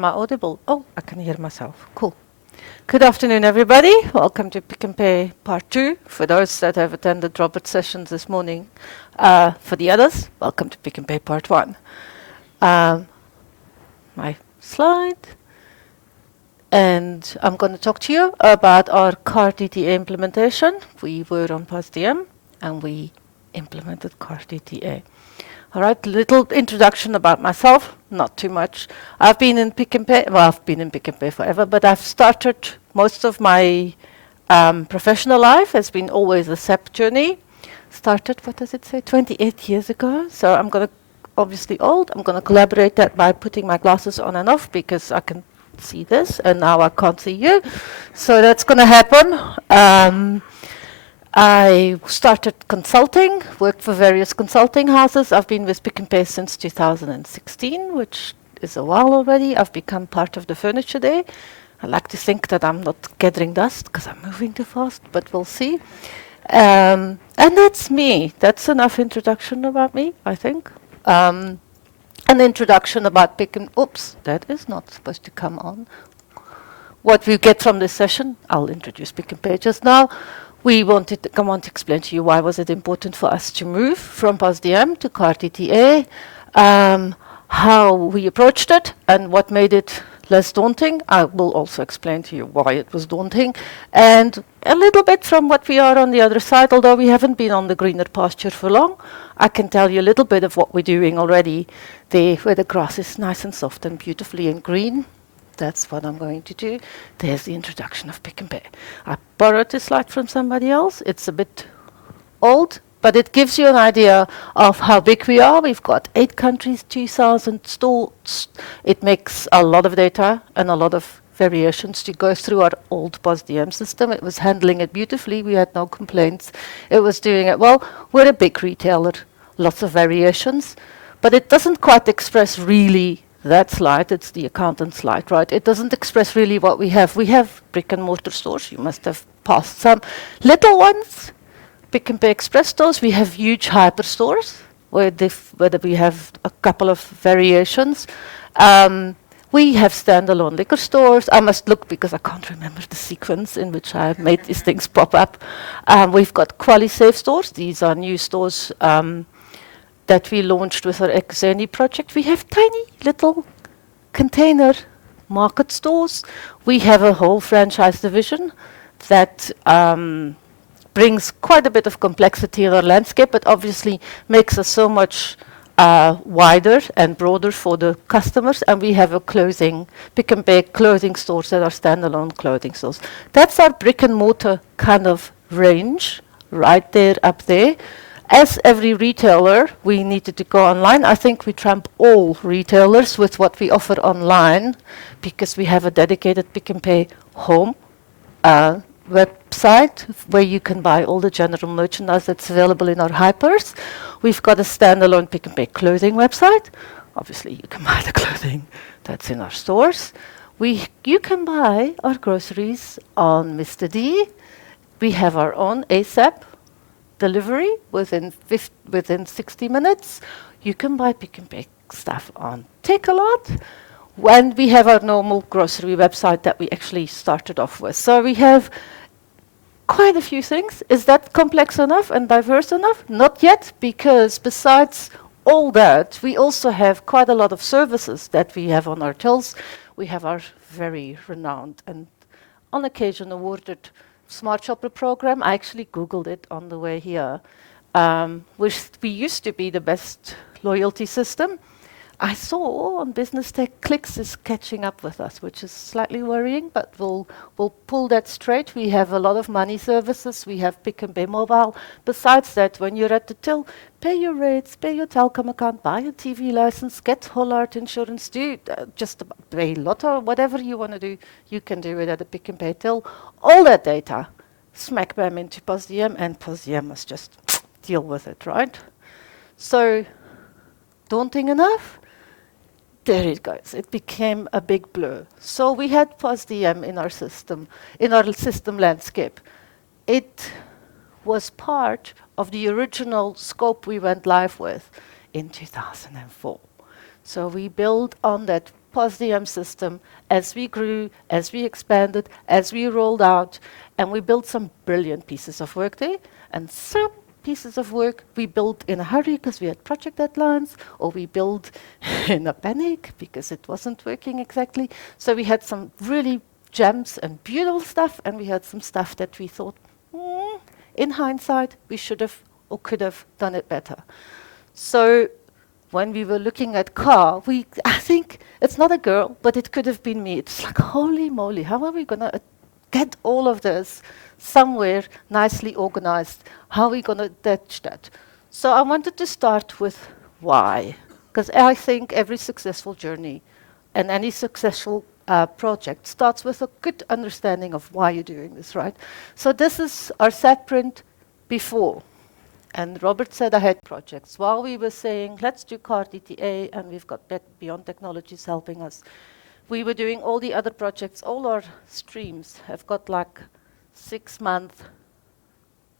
Am I audible? Oh, I can hear myself. Cool. Good afternoon, everybody. Welcome to Pick and Pay Part 2. For those that have attended Robert's sessions this morning, for the others, welcome to Pick and Pay Part 1. My slide. And I'm going to talk to you about our CAR DTA implementation. We were on POSDM and we implemented CAR DTA. All right, little introduction about myself, not too much. I've been in Pick and Pay, well, I've been in Pick and Pay forever, but I've started most of my professional life has been always a SAP journey. Started, 28 years ago. So I'm going to, obviously old, I'm going to collaborate that by putting my glasses on and off because I can see this and now I can't see you. So that's going to happen. I started consulting, worked for various consulting houses. I've been with Pick and Pay since 2016, which is a while already. I've become part of the furniture there. I like to think that I'm not gathering dust because I'm moving too fast, but we'll see. And that's me. That's enough introduction about me, I think. An introduction about Pick and... Oops, that is not supposed to come on. What we get from this session, I'll introduce Pick and Pay just now. We wanted to come on to explain to you why was it important for us to move from POSDM to CAR DTA, how we approached it, and what made it less daunting. I will also explain to you why it was daunting, and a little bit from what we are on the other side, although we haven't been on the greener pasture for long. I can tell you a little bit of what we're doing already there, where the grass is nice and soft and beautifully and green. That's what I'm going to do. There's the introduction of Pick and Pay. I borrowed this slide from somebody else. It's a bit old, but it gives you an idea of how big we are. We've got 8 countries, 2,000 stores. It makes a lot of data and a lot of variations to go through our old POSDM system. It was handling it beautifully. We had no complaints. It was doing it well. We're a big retailer, lots of variations, but it doesn't quite express really that slide. It's the accountant slide, right? It doesn't express really what we have. We have brick and mortar stores. You must have passed some little ones, Pick and Pay Express stores. We have huge hyper stores where we have a couple of variations. We have standalone liquor stores. I must look because I can't remember the sequence in which I made these things pop up. We've got QualiSafe stores. These are new stores that we launched with our Exeni project. We have tiny little container market stores. We have a whole franchise division that brings quite a bit of complexity in our landscape, but obviously makes us so much wider and broader for the customers. And we have a Pick and Pay clothing stores that are standalone clothing stores. That's our brick and mortar kind of range right there up there. As every retailer, we needed to go online. I think we trump all retailers with what we offer online because we have a dedicated Pick and Pay home website where you can buy all the general merchandise that's available in our hypers. We've got a standalone Pick and Pay clothing website. Obviously, you can buy the clothing that's in our stores. You can buy our groceries on Mr. D. We have our own ASAP delivery within 60 minutes. You can buy Pick and Pay stuff on Takealot. When we have our normal grocery website that we actually started off with. So we have quite a few things. Is that complex enough and diverse enough? Not yet, because besides all that, we also have quite a lot of services that we have on our tills. We have our very renowned and on occasion awarded Smart Shopper program. I actually Googled it on the way here, which we used to be the best loyalty system. I saw on Business Tech Clicks is catching up with us, which is slightly worrying, but we'll pull that straight. We have a lot of money services. We have Pick and Pay Mobile. Besides that, when you're at the till, pay your rates, pay your telecom account, buy a TV license, get Hollard insurance, do just pay Lotto, whatever you want to do, you can do it at a Pick and Pay till. All that data, smack bam into POSDM, and POSDM must just deal with it, right? So, daunting enough? There it goes. It became a big blur. So we had POSDM in our system landscape. It was part of the original scope we went live with in 2004. So we built on that POSDM system as we grew, as we expanded, as we rolled out, and we built some brilliant pieces of work there. And some pieces of work we built in a hurry because we had project deadlines, or we built in a panic because it wasn't working exactly. So we had some really gems and beautiful stuff, and we had some stuff that we thought, in hindsight, we should have or could have done it better. So when we were looking at CAR, I think it's not a girl, but it could have been me. It's like, holy moly, how are we going to get all of this somewhere nicely organized? How are we going to attach that? So I wanted to start with why, because I think every successful journey and any successful project starts with a good understanding of why you're doing this, right? So this is our set print before. And Robert said I had projects. While we were saying, let's do CAR DTA, and we've got Beyond Technologies helping us, we were doing all the other projects. All our streams have got like 6-month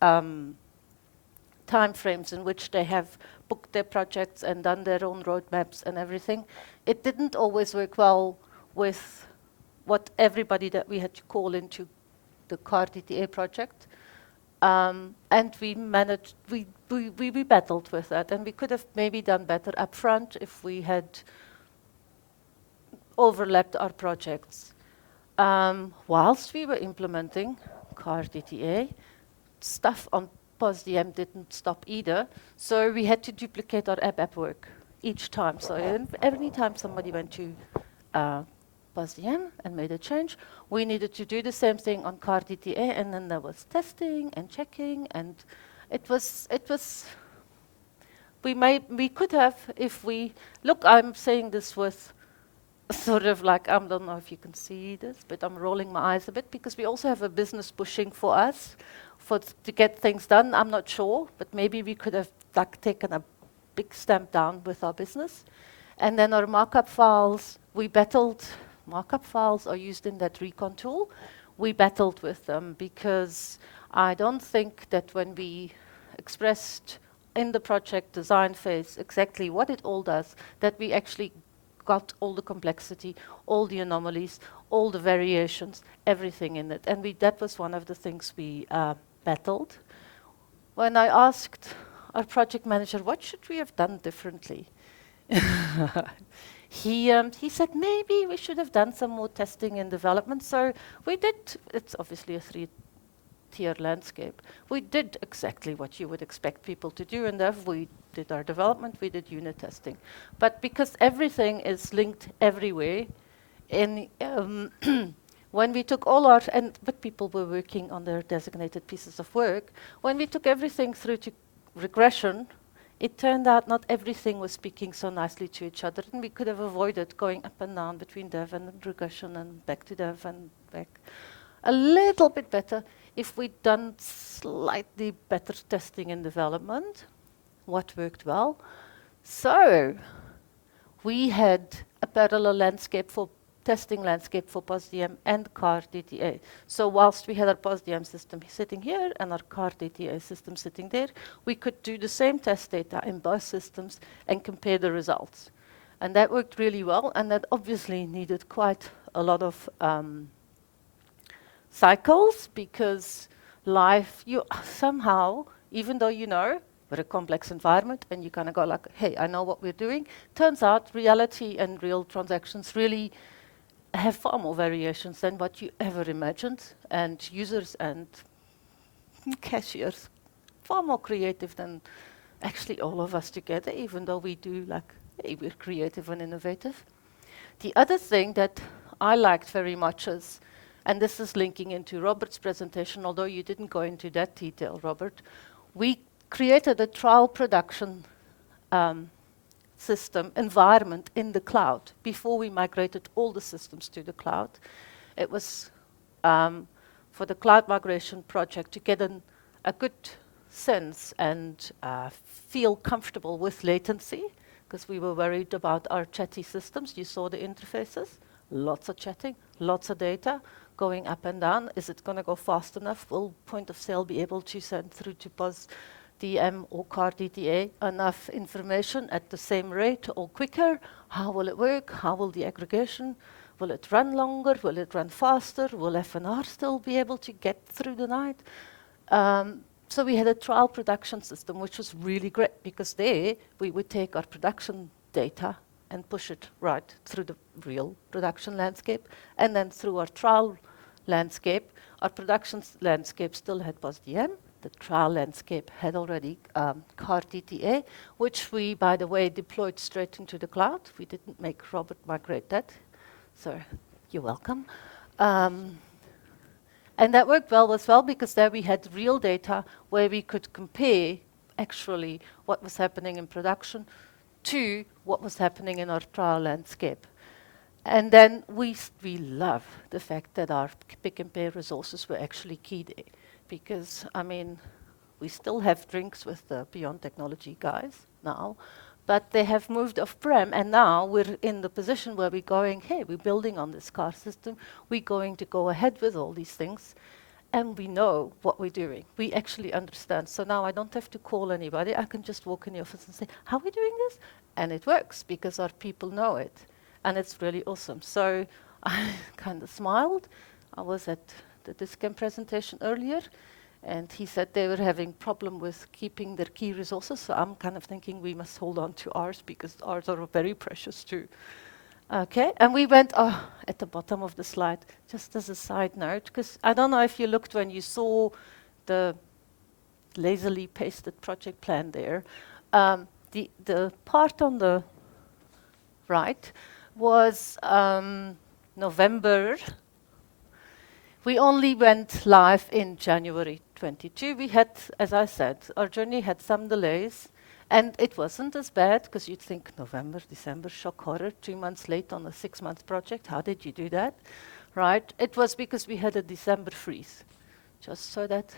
time frames in which they have booked their projects and done their own roadmaps and everything. It didn't always work well with what everybody that we had to call into the CAR DTA project. And we managed, we battled with that, and we could have maybe done better up front if we had overlapped our projects. Whilst we were implementing CAR DTA, stuff on POSDM didn't stop either, so we had to duplicate our app work each time. So every time somebody went to POSDM and made a change, we needed to do the same thing on CAR DTA, and then there was testing and checking, and it was we could have, if we look, I'm saying this with sort of like, I don't know if you can see this, but I'm rolling my eyes a bit because we also have a business pushing for us to get things done. I'm not sure, but maybe we could have like taken a big stamp down with our business. And then our markup files, we battled. Markup files are used in that recon tool. We battled with them because I don't think that when we expressed in the project design phase exactly what it all does, that we actually got all the complexity, all the anomalies, all the variations, everything in it. And that was one of the things we battled. When I asked our project manager, what should we have done differently? He said maybe we should have done some more testing and development. So we did, it's obviously a 3-tier landscape. We did exactly what you would expect people to do, and therefore we did our development, we did unit testing. But because everything is linked everywhere, when we took all our, but people were working on their designated pieces of work, when we took everything through to regression, it turned out not everything was speaking so nicely to each other, and we could have avoided going up and down between dev and regression and back to dev and back. A little bit better if we'd done slightly better testing and development. What worked well? So we had a parallel landscape for testing landscape for POSDM and CAR DTA. So whilst we had our POSDM system sitting here and our CAR DTA system sitting there, we could do the same test data in both systems and compare the results. And that worked really well, and that obviously needed quite a lot of cycles, because life, you somehow, even though you know, we're a complex environment, and you kind of go like, hey, I know what we're doing. Turns out reality and real transactions really have far more variations than what you ever imagined, and users and cashiers far more creative than actually all of us together, even though we do like, hey, we're creative and innovative. The other thing that I liked very much is, and this is linking into Robert's presentation, although you didn't go into that detail, Robert, we created a trial production system environment in the cloud before we migrated all the systems to the cloud. It was for the cloud migration project to get a good sense and feel comfortable with latency, because we were worried about our chatty systems. You saw the interfaces, lots of chatting, lots of data going up and down. Is it going to go fast enough? Will point of sale be able to send through to POS DM or CAR DTA enough information at the same rate or quicker? How will it work? How will the aggregation? Will it run longer? Will it run faster? Will FNR still be able to get through the night? So we had a trial production system, which was really great because there we would take our production data and push it right through the real production landscape, and then through our trial landscape. Our production landscape still had POSDM. The trial landscape had already CAR DTA, which we, by the way, deployed straight into the cloud. We didn't make Robert migrate that, so you're welcome. And that worked well as well because there we had real data where we could compare actually what was happening in production to what was happening in our trial landscape. And then we love the fact that our pick and pay resources were actually key there because, I mean, we still have drinks with the Beyond Technology guys now, but they have moved off-prem, and now we're in the position where we're going, hey, we're building on this CAR system, we're going to go ahead with all these things, and we know what we're doing. We actually understand. So now I don't have to call anybody. I can just walk in the office and say, how are we doing this? And it works because our people know it. And it's really awesome. So I kind of smiled. I was at the Discam presentation earlier, and he said they were having problem with keeping their key resources. So I'm kind of thinking we must hold on to ours because ours are very precious too. Okay, and we went at the bottom of the slide, just as a side note, because I don't know if you looked when you saw the lazily pasted project plan there. The part on the right was November. We only went live in January 22. We had, as I said, our journey had some delays. And it wasn't as bad, because you'd think November, December, shock horror, 2 months late on a 6-month project. How did you do that? Right? It was because we had a December freeze. Just so that,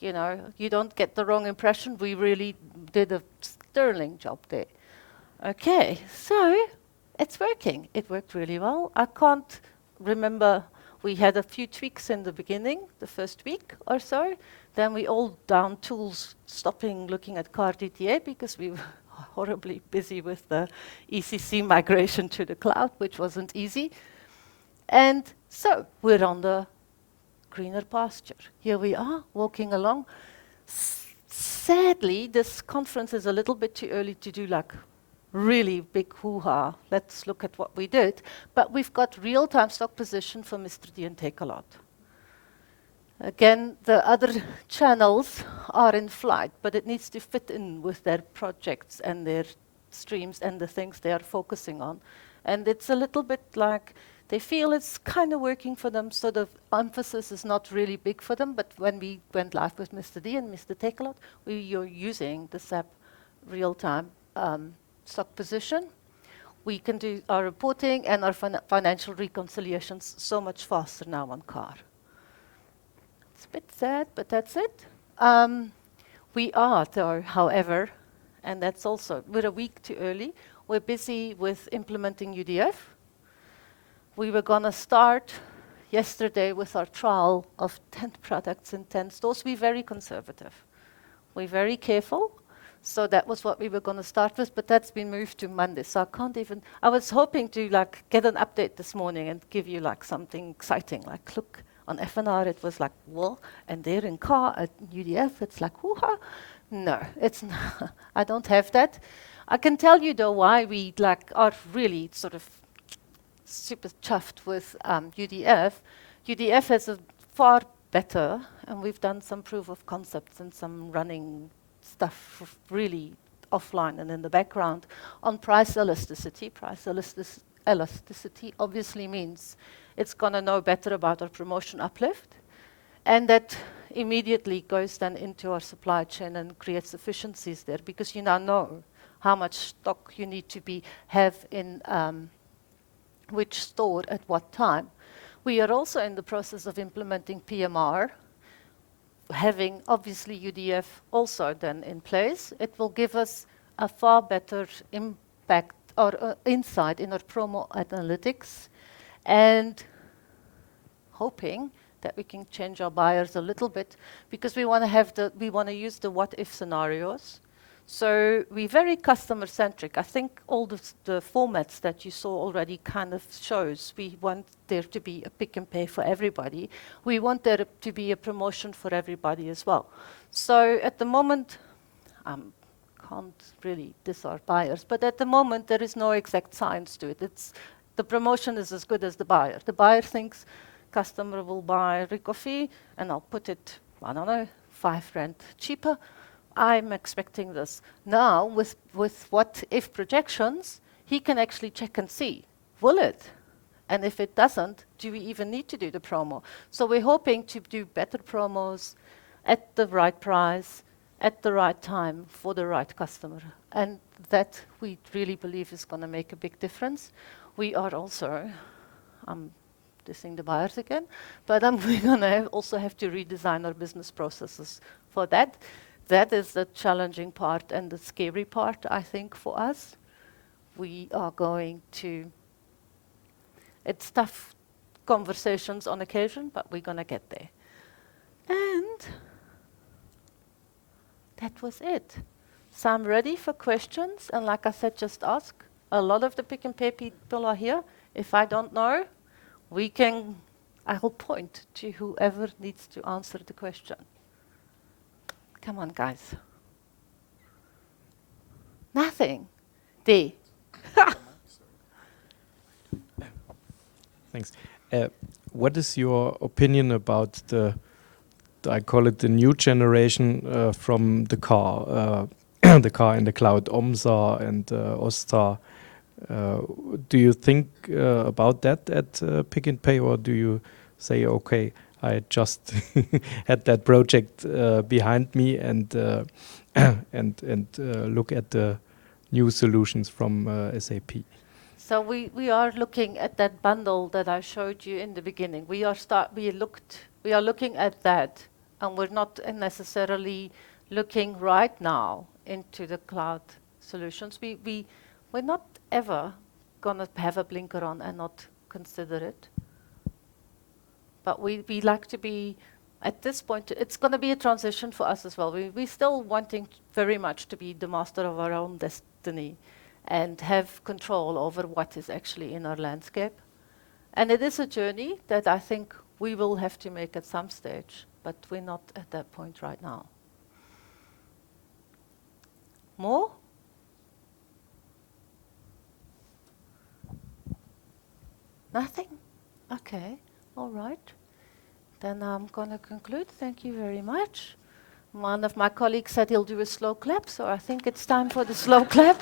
you know, you don't get the wrong impression. We really did a sterling job there. Okay, so it's working. It worked really well. I can't remember. We had a few tweaks in the beginning, the first week or so. Then we all down tools, stopping looking at CAR DTA because we were horribly busy with the ECC migration to the cloud, which wasn't easy. And so we're on the greener pasture. Here we are, walking along. Sadly, this conference is a little bit too early to do like really big hoo-ha. Let's look at what we did. But we've got real-time stock position for Mr. D and Take-A-Lot. Again, the other channels are in flight, but it needs to fit in with their projects and their streams and the things they are focusing on. And it's a little bit like they feel it's kind of working for them, so the emphasis is not really big for them. But when we went live with Mr. D and Mr. Take-A-Lot, we are using the SAP real-time stock position. We can do our reporting and our financial reconciliations so much faster now on CAR. It's a bit sad, but that's it. We are, though, however, and that's also, we're a week too early. We're busy with implementing UDF. We were going to start yesterday with our trial of 10 products in 10 stores. We're very conservative. We're very careful. So that was what we were going to start with, but that's been moved to Monday. So I can't even, I was hoping to like get an update this morning and give you like something exciting, like look, on FNR it was like, well, and there in CAR at UDF, it's like, hoo-ha. No, it's not. I don't have that. I can tell you though why we like are really sort of super chuffed with UDF. UDF has a far better, and we've done some proof of concepts and some running stuff really offline and in the background on price elasticity. Price elasticity obviously means it's going to know better about our promotion uplift, and that immediately goes then into our supply chain and creates efficiencies there because you now know how much stock you need to have in which store at what time. We are also in the process of implementing PMR, having obviously UDF also then in place. It will give us a far better impact or insight in our promo analytics, and hoping that we can change our buyers a little bit, because we want to use the what-if scenarios. So we're very customer-centric. I think all the formats that you saw already kind of shows we want there to be a pick and pay for everybody. We want there to be a promotion for everybody as well. So at the moment, can't really diss our buyers, but at the moment there is no exact science to it. The promotion is as good as the buyer. The buyer thinks customer will buy Ricoffee and I'll put it, I don't know, £5 cheaper. I'm expecting this. Now, with what-if projections, he can actually check and see, will it? And if it doesn't, do we even need to do the promo? So we're hoping to do better promos at the right price, at the right time, for the right customer. And that we really believe is going to make a big difference. We are also, I'm dissing the buyers again, but we're going to also have to redesign our business processes for that. That is the challenging part and the scary part, I think, for us. We are going to, it's tough conversations on occasion, but we're going to get there. And that was it. So I'm ready for questions, and like I said, just ask. A lot of the Pick and Pay people are here. If I don't know, I'll point to whoever needs to answer the question. Come on, guys. Nothing. D. Thanks. What is your opinion about I call it the new generation from the car, the car in the cloud, OMSA and OSTA? Do you think about that at Pick and Pay, or do you say, okay, I just had that project behind me and look at the new solutions from SAP? So we are looking at that bundle that I showed you in the beginning. We are looking at that, and we're not necessarily looking right now into the cloud solutions. We're not ever gonna have a blinker on and not consider it. But we like to be, at this point, it's going to be a transition for us as well. We're still wanting very much to be the master of our own destiny and have control over what is actually in our landscape. And it is a journey that I think we will have to make at some stage, but we're not at that point right now. More? Nothing? Okay. All right. Then I'm going to conclude. Thank you very much. One of my colleagues said he'll do a slow clap, so I think it's time for the slow clap.